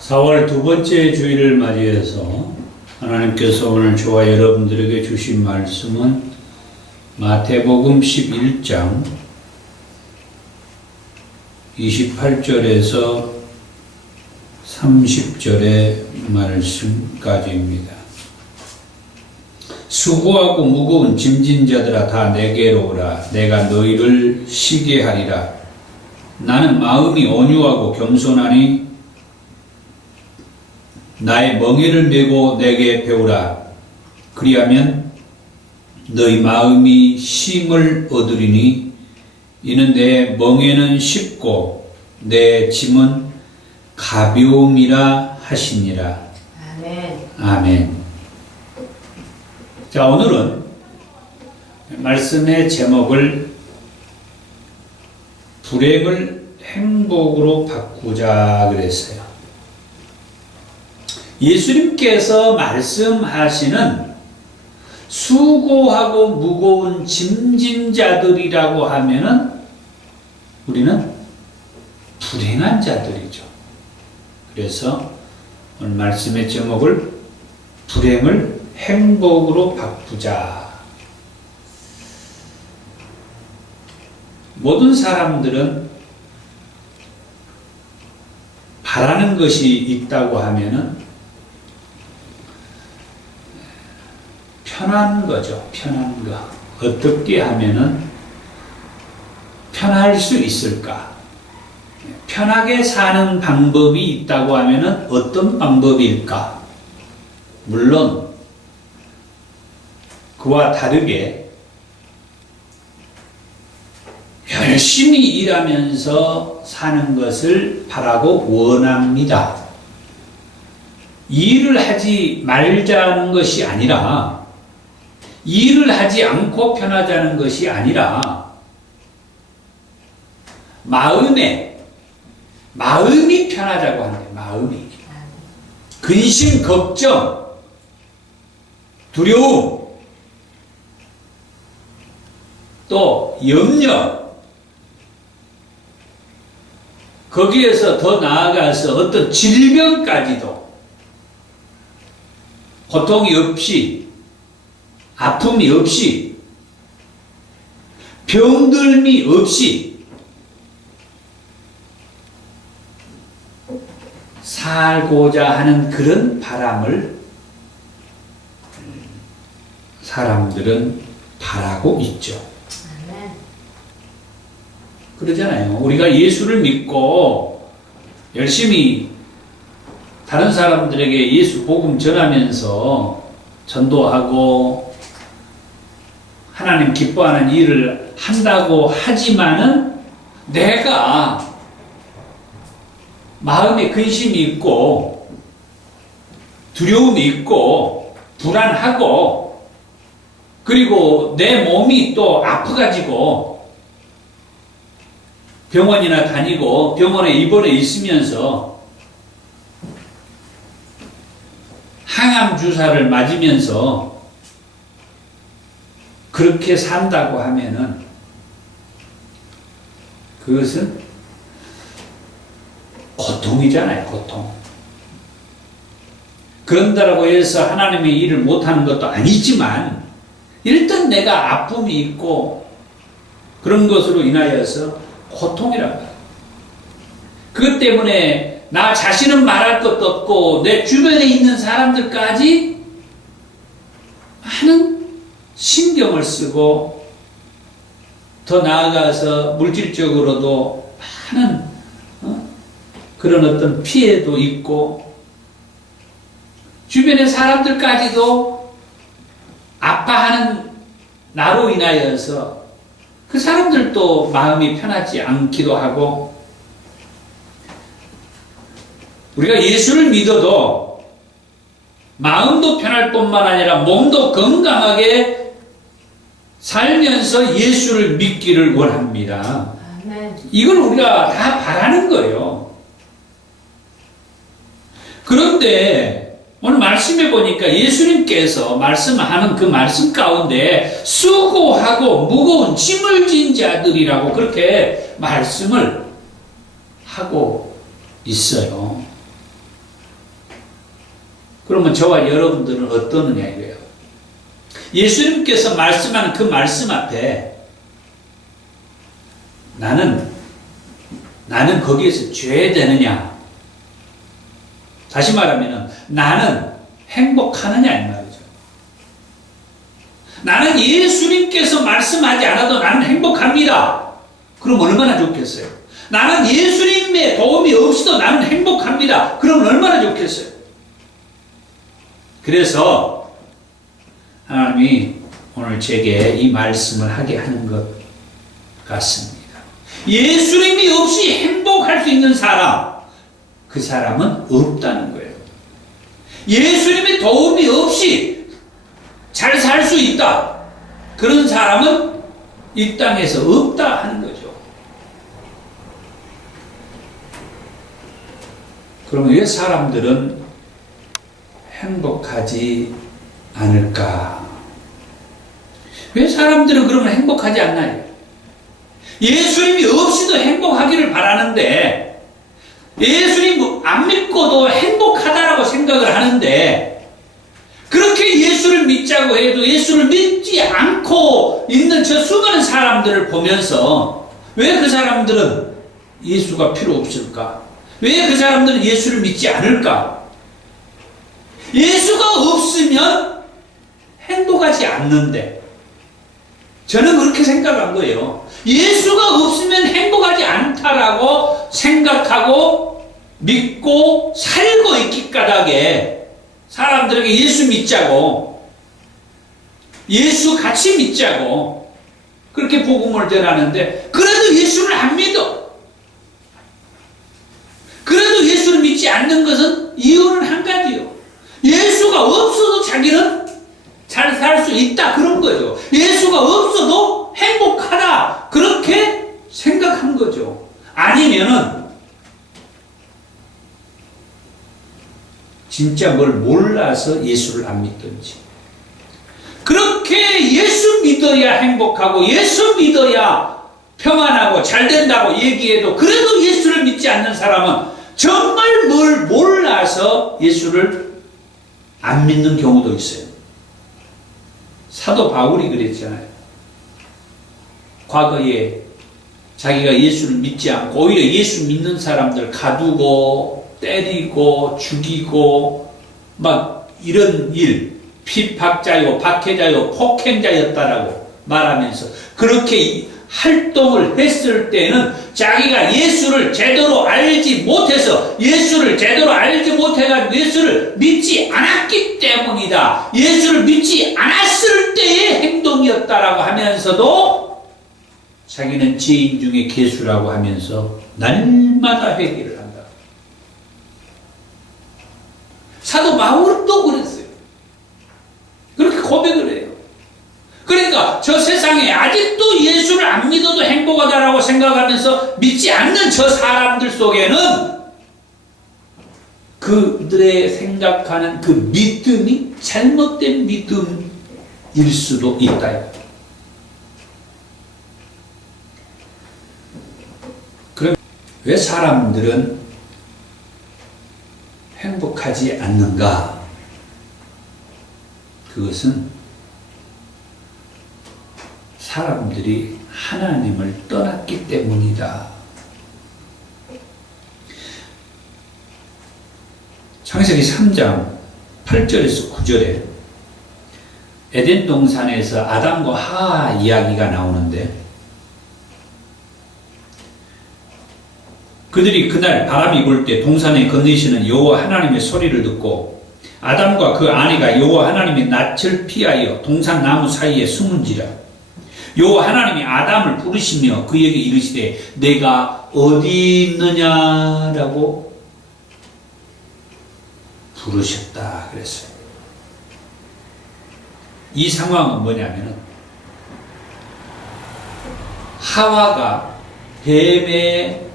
4월 두 번째 주일을 맞이해서 하나님께서 오늘 저와 여러분들에게 주신 말씀은 마태복음 11장 28절에서 30절의 말씀까지입니다. 수고하고 무거운 짐진 자들아 다 내게로 오라. 내가 너희를 쉬게 하리라. 나는 마음이 온유하고 겸손하니 나의 멍에를 메고 내게 배우라. 그리하면 너희 마음이 쉼을 얻으리니 이는 내 멍에는 쉽고 내 짐은 가벼움이라 하시니라. 아멘. 아멘. 자, 오늘은 말씀의 제목을 불행을 행복으로 바꾸자 그랬어요. 예수님께서 말씀하시는 수고하고 무거운 짐진 자들이라고 하면은 우리는 불행한 자들이죠. 그래서 오늘 말씀의 제목을 불행을 행복으로 바꾸자. 모든 사람들은 바라는 것이 있다고 하면은 편한 거죠. 편한 거. 어떻게 하면은 편할 수 있을까? 편하게 사는 방법이 있다고 하면은 어떤 방법일까? 물론 그와 다르게 열심히 일하면서 사는 것을 바라고 원합니다. 일을 하지 말자는 것이 아니라 일을 하지 않고 편하자는 것이 아니라 마음이 편하자고 하는 거예요. 마음이. 근심, 걱정, 두려움, 또 염려, 거기에서 더 나아가서 어떤 질병까지도 고통이 없이, 아픔이 없이, 병들미 없이 살고자 하는 그런 바람을 사람들은 바라고 있죠. 그러잖아요. 우리가 예수를 믿고 열심히 다른 사람들에게 예수 복음 전하면서 전도하고 하나님 기뻐하는 일을 한다고 하지만은 내가 마음에 근심이 있고 두려움이 있고 불안하고 그리고 내 몸이 또 아파가지고 병원이나 다니고 병원에 입원해 있으면서 항암 주사를 맞으면서 그렇게 산다고 하면은 그것은 고통이잖아요. 고통. 그런다고 해서 하나님의 일을 못하는 것도 아니지만 일단 내가 아픔이 있고 그런 것으로 인하여서 고통이라고 해요. 그것 때문에 나 자신은 말할 것도 없고 내 주변에 있는 사람들까지 많은 신경을 쓰고 더 나아가서 물질적으로도 많은 그런 어떤 피해도 있고 주변의 사람들까지도 아파하는 나로 인하여서 그 사람들도 마음이 편하지 않기도 하고 우리가 예수를 믿어도 마음도 편할 뿐만 아니라 몸도 건강하게 살면서 예수를 믿기를 원합니다. 이걸 우리가 다 바라는 거예요. 그런데 오늘 말씀해 보니까 예수님께서 말씀하는 그 말씀 가운데 수고하고 무거운 짐을 진 자들이라고 그렇게 말씀을 하고 있어요. 그러면 저와 여러분들은 어떠느냐 이거예요. 예수님께서 말씀하는 그 말씀 앞에 나는 거기에서 죄되느냐? 다시 말하면 나는 행복하느냐 이 말이죠. 나는 예수님께서 말씀하지 않아도 나는 행복합니다. 그럼 얼마나 좋겠어요? 나는 예수님의 도움이 없이도 나는 행복합니다. 그럼 얼마나 좋겠어요? 그래서 하나님이 오늘 제게 이 말씀을 하게 하는 것 같습니다. 예수님이 없이 행복할 수 있는 사람, 그 사람은 없다는 거예요. 예수님의 도움이 없이 잘 살 수 있다. 그런 사람은 이 땅에서 없다 하는 거죠. 그러면 왜 사람들은 행복하지 않을까? 왜 사람들은 그러면 행복하지 않나요? 예수님이 없이도 행복하기를 바라는데 예수님 안 믿고도 행복하다라고 생각을 하는데 그렇게 예수를 믿자고 해도 예수를 믿지 않고 있는 저 수많은 사람들을 보면서 왜 그 사람들은 예수가 필요 없을까? 왜 그 사람들은 예수를 믿지 않을까? 예수가 없으면 행복하지 않는데 저는 그렇게 생각한 거예요. 예수가 없으면 행복하지 않다라고 생각하고 믿고 살고 있기 까닭에 사람들에게 예수 믿자고 예수 같이 믿자고 그렇게 복음을 전하는데 그래도 예수를 안 믿어. 그래도 예수를 믿지 않는 것은 이유는 한 가지요. 예수가 없어도 자기는 잘 살 수 있다 그런 거죠. 예수가 없어도 행복하다 그렇게 생각한 거죠. 아니면은 진짜 뭘 몰라서 예수를 안 믿든지 그렇게 예수 믿어야 행복하고 예수 믿어야 평안하고 잘 된다고 얘기해도 그래도 예수를 믿지 않는 사람은 정말 뭘 몰라서 예수를 안 믿는 경우도 있어요. 사도 바울이 그랬잖아요. 과거에 자기가 예수를 믿지 않고 오히려 예수 믿는 사람들 가두고 때리고 죽이고 막 이런 일 피박자요 박해자요 폭행자였다라고 말하면서 그렇게 활동을 했을 때는 자기가 예수를 제대로 알지 못해서 예수를 제대로 알지 못해가지고 예수를 믿지 않았기 때문이다. 예수를 믿지 않았을 때의 행동이었다라고 하면서도 자기는 죄인 중에 괴수라고 하면서 날마다 회개를 한다. 사도 바울도 그랬어요. 그렇게 고백을 해요. 그러니까 저 세상에 아직도 예수를 안 믿어도 행복하다라고 생각하면서 믿지 않는 저 사람들 속에는 그들의 생각하는 그 믿음이 잘못된 믿음일 수도 있다. 그럼 왜 사람들은 행복하지 않는가? 그것은 사람들이 하나님을 떠났기 때문이다. 창세기 3장 8절에서 9절에 에덴 동산에서 아담과 하와 이야기가 나오는데 그들이 그날 바람이 불 때 동산에 건너시는 여호와 하나님의 소리를 듣고 아담과 그 아내가 여호와 하나님의 낯을 피하여 동산 나무 사이에 숨은지라 여호와 하나님이 아담을 부르시며 그에게 이르시되 내가 어디 있느냐라고 부르셨다 그랬어요. 이 상황은 뭐냐면은 하와가 뱀의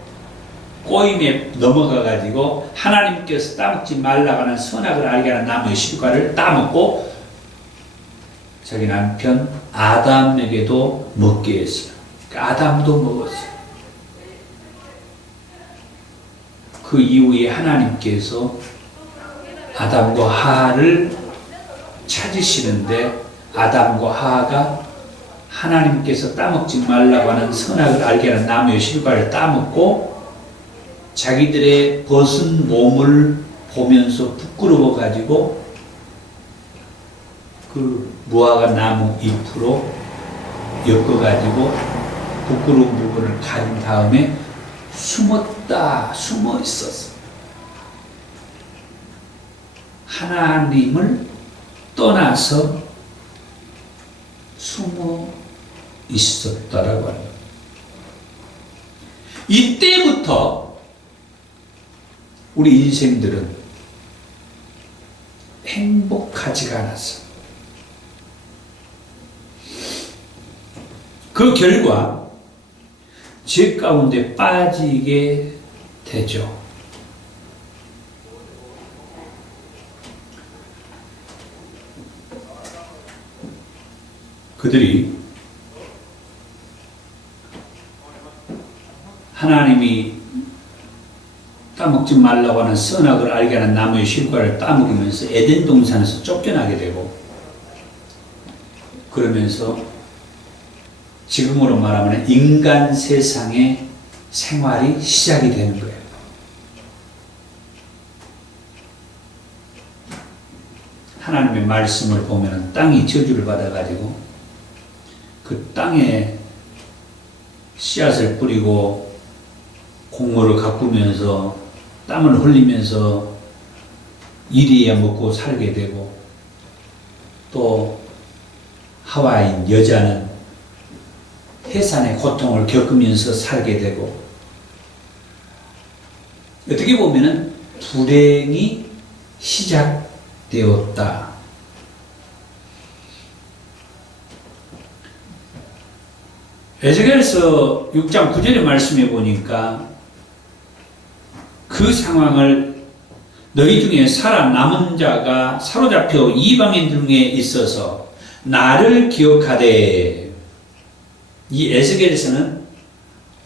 꼬임에 넘어가 가지고 하나님께서 따먹지 말라고 하는 선악을 알게 하는 나무의 실과를 따먹고 자기 남편 아담에게도 먹게 했어요. 아담도 먹었어요. 그 이후에 하나님께서 아담과 하와를 찾으시는데 아담과 하와가 하나님께서 따먹지 말라고 하는 선악을 알게 하는 나무의 실과를 따먹고 자기들의 벗은 몸을 보면서 부끄러워 가지고 그 무화과 나무 잎으로 엮어 가지고 부끄러운 부분을 가린 다음에 숨어 있었어. 하나님을 떠나서 숨어 있었다라고 합니다. 이때부터 우리 인생들은 행복하지가 않았어. 그 결과 죄 가운데 빠지게 되죠. 그들이 하나님이 따먹지 말라고 하는 선악을 알게 하는 나무의 실과를 따먹으면서 에덴 동산에서 쫓겨나게 되고, 그러면서 지금으로 말하면 인간 세상의 생활이 시작이 되는 거예요. 하나님의 말씀을 보면 땅이 저주를 받아가지고 그 땅에 씨앗을 뿌리고 곡물을 가꾸면서 땀을 흘리면서 일해야 먹고 살게 되고, 또 하와인 여자는 해산의 고통을 겪으면서 살게 되고, 어떻게 보면은 불행이 시작되었다. 에스겔서 6장 9절의 말씀에 보니까 그 상황을 너희 중에 살아남은 자가 사로잡혀 이방인 중에 있어서 나를 기억하되, 이 에스겔에서는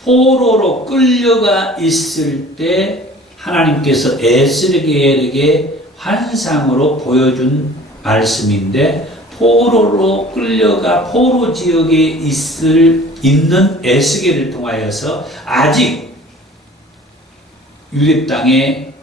포로로 끌려가 있을 때 하나님께서 에스겔에게 환상으로 보여준 말씀인데, 포로로 끌려가 포로 지역에 있는 에스겔을 통하여서 아직 유대 땅에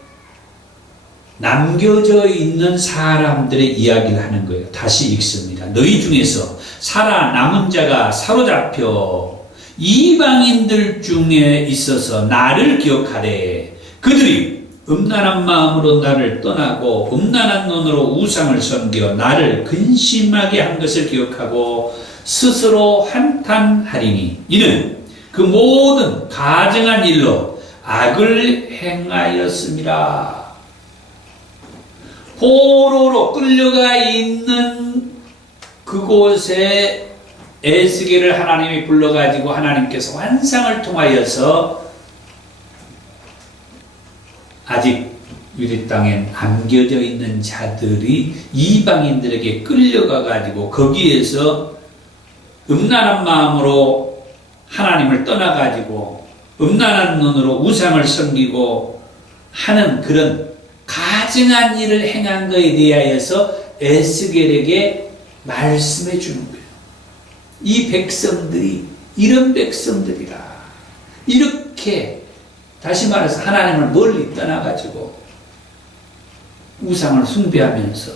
남겨져 있는 사람들의 이야기를 하는 거예요. 다시 읽습니다. 너희 중에서 살아남은 자가 사로잡혀 이방인들 중에 있어서 나를 기억하되, 그들이 음란한 마음으로 나를 떠나고 음란한 눈으로 우상을 섬겨 나를 근심하게 한 것을 기억하고 스스로 한탄하리니, 이는 그 모든 가증한 일로 악을 행하였습니다. 포로로 끌려가 있는 그곳에 에스겔을 하나님이 불러가지고 하나님께서 환상을 통하여서 아직 유대 땅에 남겨져 있는 자들이 이방인들에게 끌려가가지고 거기에서 음란한 마음으로 하나님을 떠나가지고 음란한 눈으로 우상을 섬기고 하는 그런 가증한 일을 행한 것에 대하여서 에스겔에게 말씀해 주는 거예요. 이 백성들이 이런 백성들이라. 이렇게 다시 말해서 하나님을 멀리 떠나가지고 우상을 숭배하면서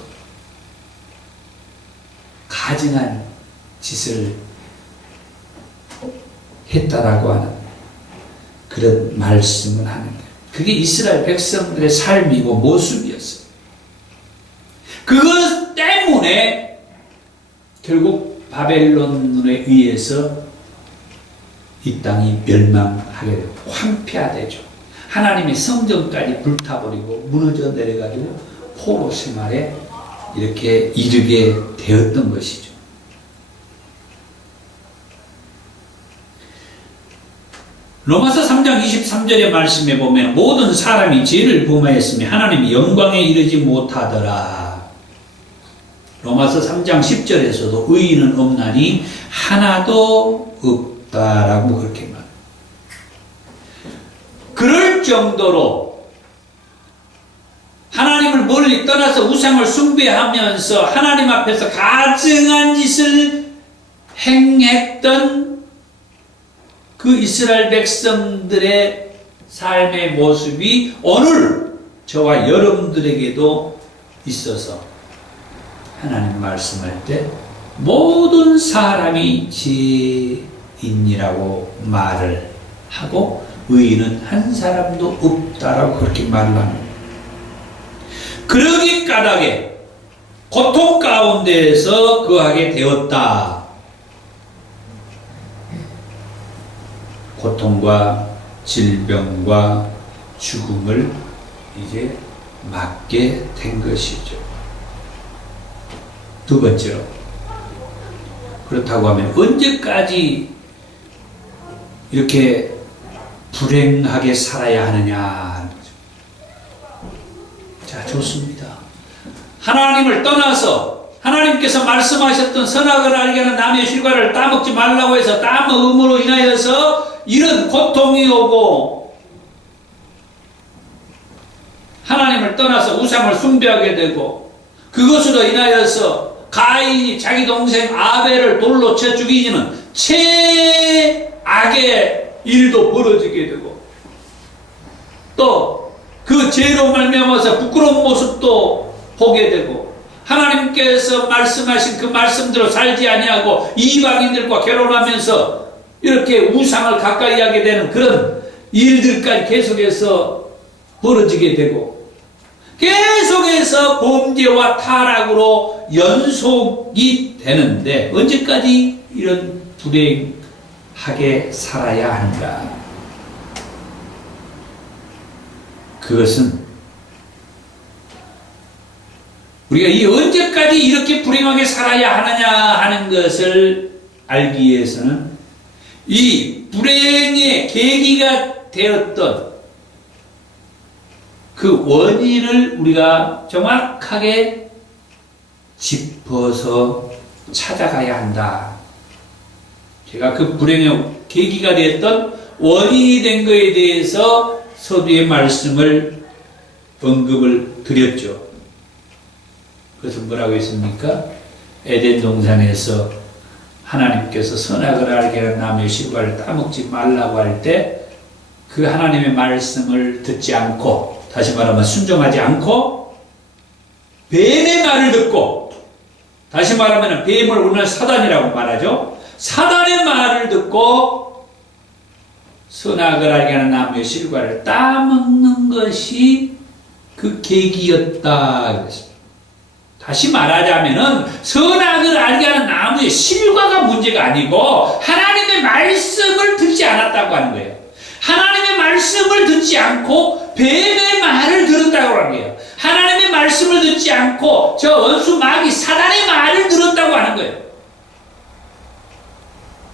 가증한 짓을 했다라고 하는 그런 말씀을 하는 거예요. 그게 이스라엘 백성들의 삶이고 모습이었어요. 그것 때문에 결국 바벨론에 의해서 이 땅이 멸망하게 되고 황폐화되죠. 하나님의 성전까지 불타버리고 무너져 내려가지고 포로 생활에 이렇게 이르게 되었던 것이죠. 로마서 3장 23절의 말씀에 보면 모든 사람이 죄를 범하였으며 하나님이 영광에 이르지 못하더라. 로마서 3장 10절에서도 의인은 없나니 하나도 없다라고 그렇게 말합니다. 그럴 정도로 하나님을 멀리 떠나서 우상을 숭배하면서 하나님 앞에서 가증한 짓을 행했던 그 이스라엘 백성들의 삶의 모습이 오늘 저와 여러분들에게도 있어서 하나님 말씀할 때 모든 사람이 죄인이라고 말을 하고 의인은 한 사람도 없다라고 그렇게 말을 합니다. 그러기 까닭에 고통 가운데에서 거하게 되었다. 고통과 질병과 죽음을 이제 맞게 된 것이죠. 두 번째로, 그렇다고 하면 언제까지 이렇게 불행하게 살아야 하느냐 하는 거죠. 자, 좋습니다. 하나님을 떠나서 하나님께서 말씀하셨던 선악을 알게 하는 남의 실과를 따먹지 말라고 해서 따먹음으로 인하여서 이런 고통이 오고 하나님을 떠나서 우상을 숭배하게 되고 그것으로 인하여서 가인이 자기 동생 아벨을 돌로 쳐 죽이는 최악의 일도 벌어지게 되고 또 그 죄로 말미암아서 부끄러운 모습도 보게 되고 하나님께서 말씀하신 그 말씀대로 살지 아니하고 이방인들과 결혼하면서 이렇게 우상을 가까이 하게 되는 그런 일들까지 계속해서 벌어지게 되고 계속해서 범죄와 타락으로 연속이 되는데 언제까지 이런 불행하게 살아야 하는가? 그것은 우리가 이 언제까지 이렇게 불행하게 살아야 하느냐 하는 것을 알기 위해서는 이 불행의 계기가 되었던 그 원인을 우리가 정확하게 짚어서 찾아가야 한다. 제가 그 불행의 계기가 되었던 원인이 된 것에 대해서 서두의 말씀을 언급을 드렸죠. 그래서 뭐라고 했습니까? 에덴 동산에서 하나님께서 선악을 알게 하는 나무의 실과를 따먹지 말라고 할 때 그 하나님의 말씀을 듣지 않고, 다시 말하면 순종하지 않고 뱀의 말을 듣고, 다시 말하면 뱀을 우리는 사단이라고 말하죠. 사단의 말을 듣고 선악을 알게 하는 나무의 실과를 따먹는 것이 그 계기였다. 다시 말하자면은 선악을 알게 하는 나무의 실과가 문제가 아니고 하나님의 말씀을 듣지 않았다고 하는 거예요. 하나님의 말씀을 듣지 않고 뱀의 말을 들었다고 하는 거예요. 하나님의 말씀을 듣지 않고 저 원수 마귀 사단의 말을 들었다고 하는 거예요.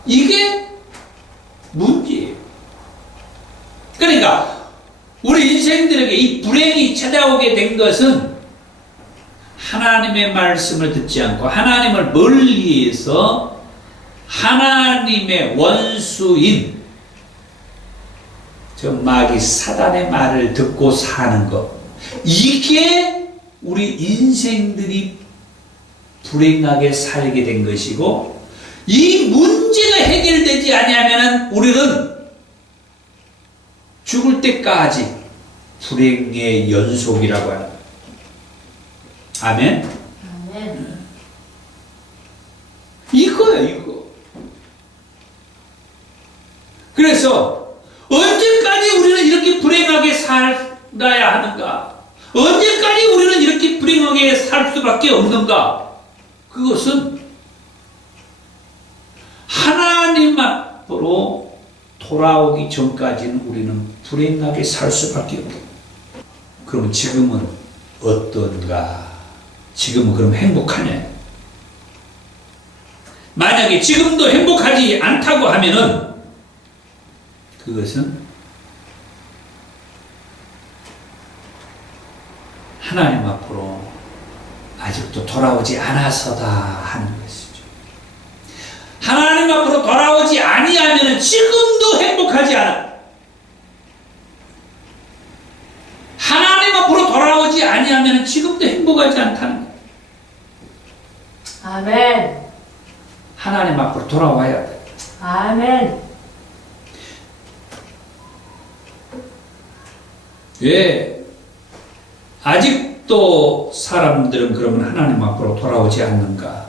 이게 문제예요. 그러니까 우리 인생들에게 이 불행이 찾아오게 된 것은 하나님의 말씀을 듣지 않고 하나님을 멀리해서 하나님의 원수인 저 마귀 사단의 말을 듣고 사는 것, 이게 우리 인생들이 불행하게 살게 된 것이고, 이 문제가 해결되지 아니하면 우리는 죽을 때까지 불행의 연속이라고 하는 거예요. 아멘? 아멘. 이거예요, 이거. 그래서 언제까지 우리는 이렇게 불행하게 살아야 하는가? 언제까지 우리는 이렇게 불행하게 살 수밖에 없는가? 그것은 하나님 앞으로 돌아오기 전까지는 우리는 불행하게 살 수밖에 없다. 그럼 지금은 어떤가? 지금은 그럼 행복하냐? 만약에 지금도 행복하지 않다고 하면은 그것은 하나님 앞으로 아직도 돌아오지 않아서다 하는 것이죠. 하나님 앞으로 돌아오지 아니하면 지금도 행복하지 않아. 하나님 앞으로 돌아오지 아니하면 지금 필요하지 않다는 거예요. 아멘. 하나님 앞으로 돌아와야 돼. 아멘. 왜 아직도 사람들은 그러면 하나님 앞으로 돌아오지 않는가?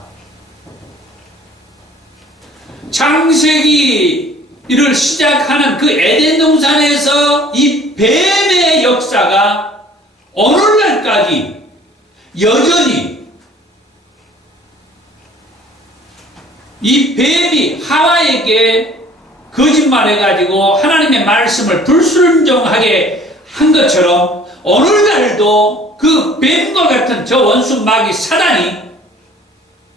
창세기를 시작하는 그 에덴 동산에서 이 뱀의 역사가 오늘날까지 여전히 이 뱀이 하와에게 거짓말해가지고 하나님의 말씀을 불순종하게 한 것처럼 오늘날도 그 뱀과 같은 저 원수 마귀 사단이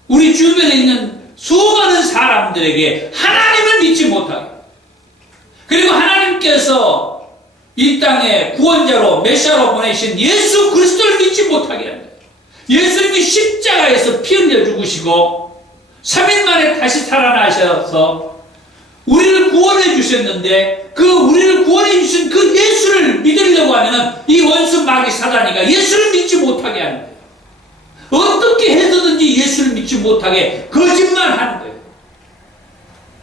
우리 주변에 있는 수많은 사람들에게 하나님을 믿지 못하게, 그리고 하나님께서 이 땅에 구원자로 메시아로 보내신 예수 그리스도를 믿지 못하게 합니다. 예수님이 십자가에서 피 흘려 죽으시고 3일 만에 다시 살아나셔서 우리를 구원해 주셨는데, 그 우리를 구원해 주신 그 예수를 믿으려고 하면은 이 원수 마귀 사단이가 예수를 믿지 못하게 하는 거예요. 어떻게 해서든지 예수를 믿지 못하게 거짓말하는 거예요.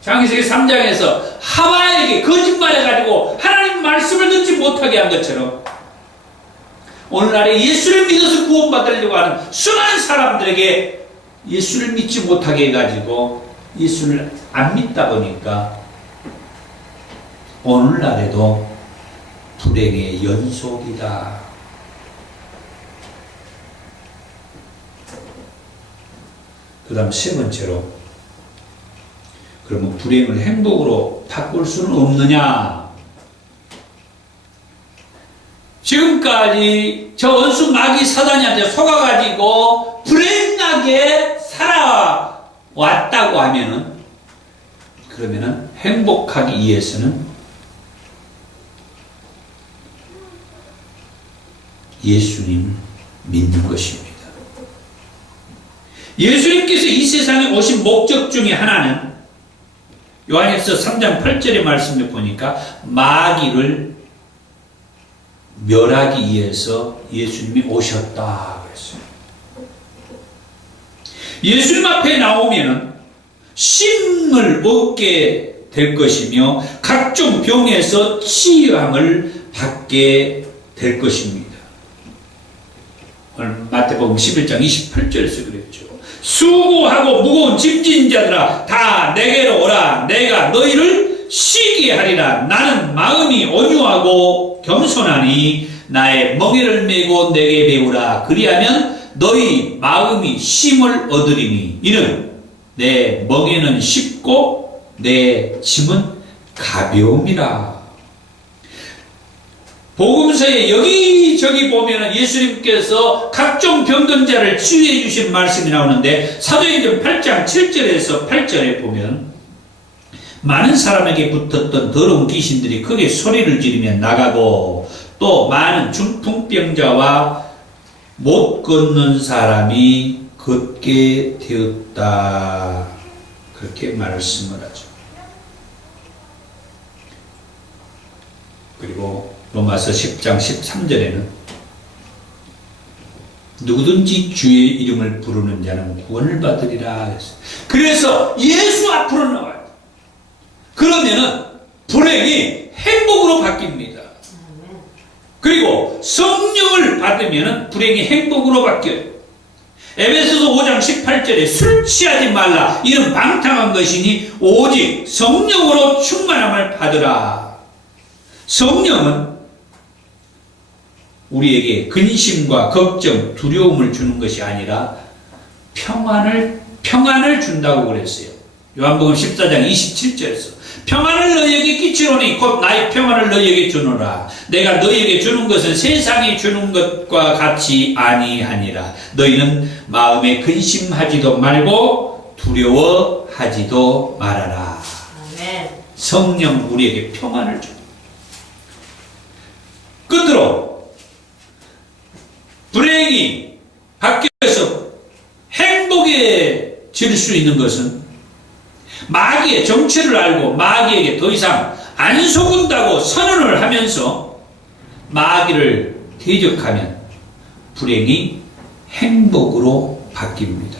창세기 3장에서 하와에게 거짓말해가지고 하나님 말씀을 듣지 못하게 한 것처럼 오늘날에 예수를 믿어서 구원받으려고 하는 수많은 사람들에게 예수를 믿지 못하게 해가지고 예수를 안 믿다 보니까 오늘날에도 불행의 연속이다. 그 다음 세 번째로, 그러면 불행을 행복으로 바꿀 수는 없느냐? 지금까지 저 원수 마귀 사단이한테 속아가지고 불행하게 살아왔다고 하면은, 그러면은 행복하기 위해서는 예수님 믿는 것입니다. 예수님께서 이 세상에 오신 목적 중에 하나는 요한일서 3장 8절의 말씀을 보니까 마귀를 멸하기 위해서 예수님이 오셨다 그랬어요. 예수님 앞에 나오면 쉼을 얻게 될 것이며 각종 병에서 치유함을 받게 될 것입니다. 오늘 마태복음 11장 28절에서 그랬죠. 수고하고 무거운 짐진 자들아 다 내게로 오라. 내가 너희를 쉬게 하리라. 나는 마음이 온유하고 겸손하니 나의 멍에를 메고 내게 배우라. 그리하면 너희 마음이 쉼을 얻으리니 이는 내 멍에는 쉽고 내 짐은 가벼움이라. 복음서에 여기저기 보면 예수님께서 각종 병든 자를 치유해 주신 말씀이 나오는데, 사도행전 8장 7절에서 8절에 보면 많은 사람에게 붙었던 더러운 귀신들이 크게 소리를 지르며 나가고, 또 많은 중풍병자와 못 걷는 사람이 걷게 되었다. 그렇게 말씀을 하죠. 그리고 로마서 10장 13절에는 누구든지 주의 이름을 부르는 자는 구원을 받으리라 했어요. 그래서 예수 앞으로 나와요. 그러면은 불행이 행복으로 바뀝니다. 그리고 성령을 받으면은 불행이 행복으로 바뀌어요. 에베소서 5장 18절에 술 취하지 말라. 이는 방탕한 것이니 오직 성령으로 충만함을 받으라. 성령은 우리에게 근심과 걱정, 두려움을 주는 것이 아니라 평안을 준다고 그랬어요. 요한복음 14장 27절에서 평안을 너희에게 끼치노니 곧 나의 평안을 너희에게 주노라. 내가 너희에게 주는 것은 세상이 주는 것과 같이 아니하니라. 너희는 마음에 근심하지도 말고 두려워하지도 말아라. 아멘. 성령 우리에게 평안을 줍니다. 끝으로 불행이 바뀌어서 행복해질 수 있는 것은 마귀의 정체를 알고 마귀에게 더 이상 안 속은다고 선언을 하면서 마귀를 대적하면 불행이 행복으로 바뀝니다.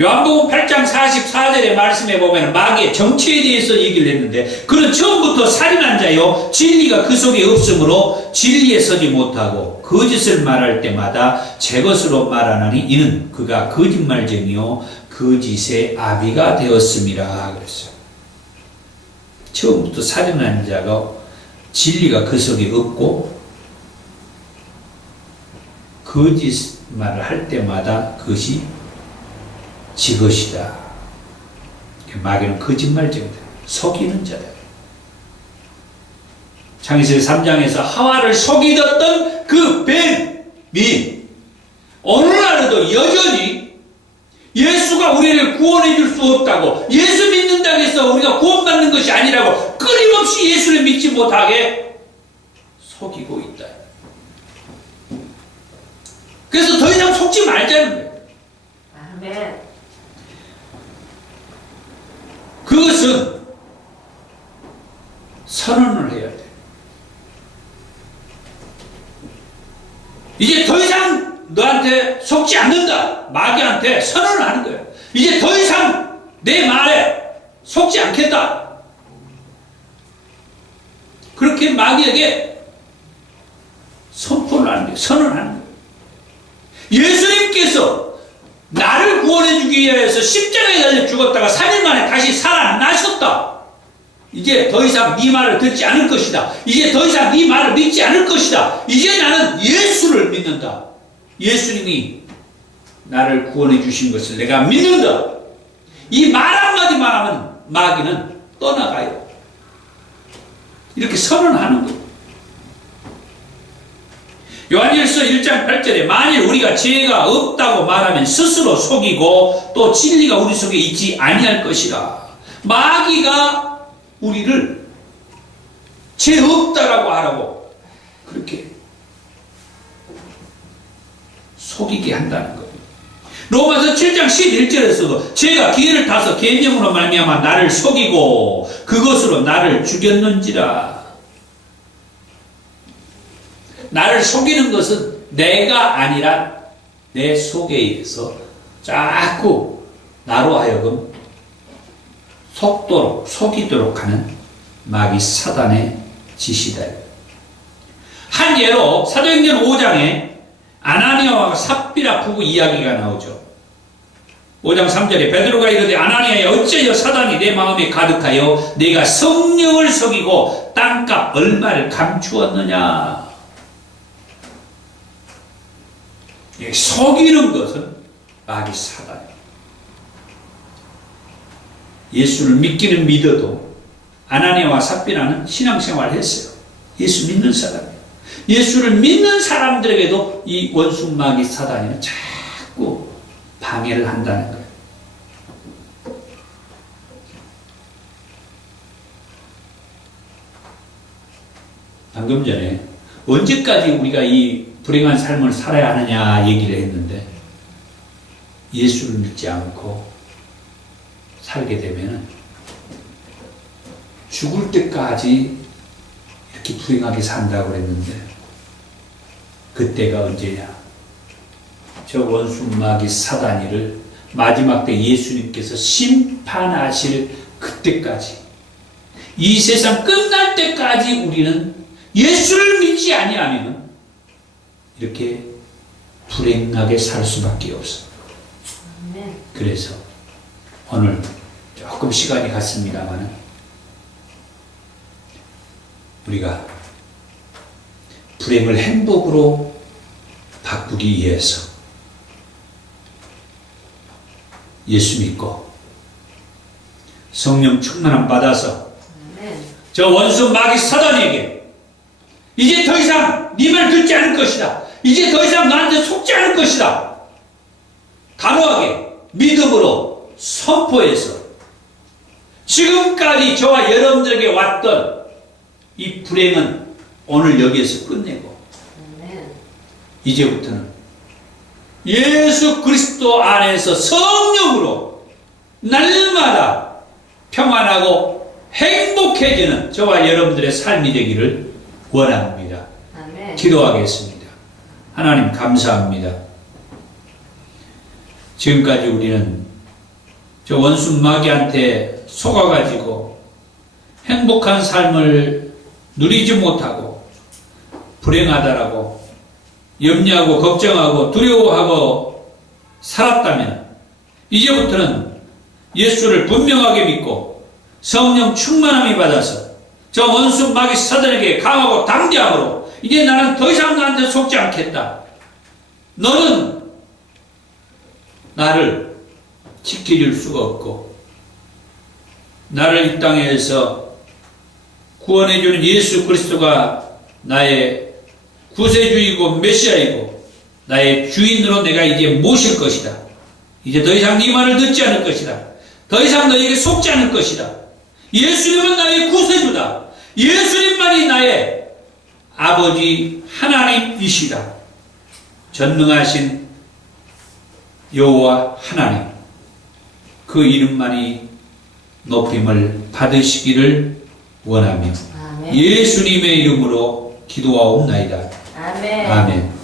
요한복음 8장 44절의 말씀에 보면 마귀의 정체에 대해서 얘기를 했는데 그는 처음부터 살인한 자요 진리가 그 속에 없으므로 진리에 서지 못하고 거짓을 말할 때마다 제 것으로 말하나니 이는 그가 거짓말쟁이요 거짓의 아비가 되었음이라 그랬어요. 처음부터 살인한 자가 진리가 그 속에 없고 거짓말을 할 때마다 그것이 지 것이다. 마귀는 거짓말쟁이다. 속이는 자다. 창세기 3장에서 하와를 속이던 그 뱀이 오늘날에도 여전히 예수가 우리를 구원해 줄 수 없다고, 예수 믿는다고 해서 우리가 구원받는 것이 아니라고 끊임없이 예수를 믿지 못하게 속이고 있다. 그래서 더 이상 속지 말자는 거예요. 아멘. 그것은 선언을 해야 돼. 이제 더 이상 너한테 속지 않는다. 마귀한테 선언을 하는 거예요. 이제 더 이상 내 말에 속지 않겠다. 그렇게 마귀에게 선포를 하는 거예요. 선언하는 거예요. 예수님께서 나를 구원해주기 위해서 십자가에 달려 죽었다가 3일 만에 다시 살아나셨다. 이제 더 이상 네 말을 듣지 않을 것이다. 이제 더 이상 네 말을 믿지 않을 것이다. 이제 나는 예수를 믿는다. 예수님이 나를 구원해 주신 것을 내가 믿는다. 이 말 한마디만 하면 마귀는 떠나가요. 이렇게 선언하는 거예요. 요한일서 1장 8절에 만일 우리가 죄가 없다고 말하면 스스로 속이고 또 진리가 우리 속에 있지 아니할 것이라. 마귀가 우리를 죄 없다라고 하라고 그렇게 속이게 한다는 거예요. 로마서 7장 11절에서도 죄가 기회를 타서 계명으로 말미암아 나를 속이고 그것으로 나를 죽였는지라. 나를 속이는 것은 내가 아니라 내 속에 있어 자꾸 나로 하여금 속이도록 하는 마귀 사단의 짓이다. 한 예로 사도행전 5장에 아나니아와 삽비라 부부 이야기가 나오죠. 5장 3절에 베드로가 이르되 아나니아야 어찌하여 사단이 내 마음에 가득하여 내가 성령을 속이고 땅값 얼마를 감추었느냐. 속이는 것은 마귀 사단이에요. 예수를 믿기는 믿어도 아나니아와 삽비라는 신앙생활을 했어요. 예수 믿는 사람이에요. 예수를 믿는 사람들에게도 이 원수 마귀 사단이 자꾸 방해를 한다는 거예요. 방금 전에 언제까지 우리가 이 불행한 삶을 살아야 하느냐 얘기를 했는데 예수를 믿지 않고 살게 되면 죽을 때까지 이렇게 불행하게 산다고 그랬는데 그때가 언제냐? 저 원수 마귀 사단이를 마지막 때 예수님께서 심판하실 그때까지, 이 세상 끝날 때까지 우리는 예수를 믿지 아니하면 이렇게 불행하게 살 수밖에 없어. 그래서 오늘 조금 시간이 갔습니다만 우리가 불행을 행복으로 바꾸기 위해서 예수 믿고 성령 충만함 받아서 저 원수 마귀 사단에게 이제 더 이상 네 말 듣지 않을 것이다. 이제 더 이상 나한테 속지 않을 것이다. 단호하게 믿음으로 선포해서 지금까지 저와 여러분들에게 왔던 이 불행은 오늘 여기에서 끝내고 이제부터는 예수 그리스도 안에서 성령으로 날마다 평안하고 행복해지는 저와 여러분들의 삶이 되기를 원합니다. 아멘. 기도하겠습니다. 하나님 감사합니다. 지금까지 우리는 저 원수 마귀한테 속아가지고 행복한 삶을 누리지 못하고 불행하다라고 염려하고 걱정하고 두려워하고 살았다면 이제부터는 예수를 분명하게 믿고 성령 충만함이 받아서 저 원수 마귀 사단에게 강하고 담대함으로 이제 나는 더 이상 나한테 속지 않겠다. 너는 나를 지켜줄 수가 없고 나를 이 땅에서 구원해주는 예수 그리스도가 나의 구세주이고 메시아이고 나의 주인으로 내가 이제 모실 것이다. 이제 더 이상 네 말을 듣지 않을 것이다. 더 이상 너에게 속지 않을 것이다. 예수님은 나의 구세주다. 예수님만이 나의 아버지 하나님이시다. 전능하신 여호와 하나님, 그 이름만이 높임을 받으시기를 원하며 아멘. 예수님의 이름으로 기도하옵나이다. 아멘. 아멘.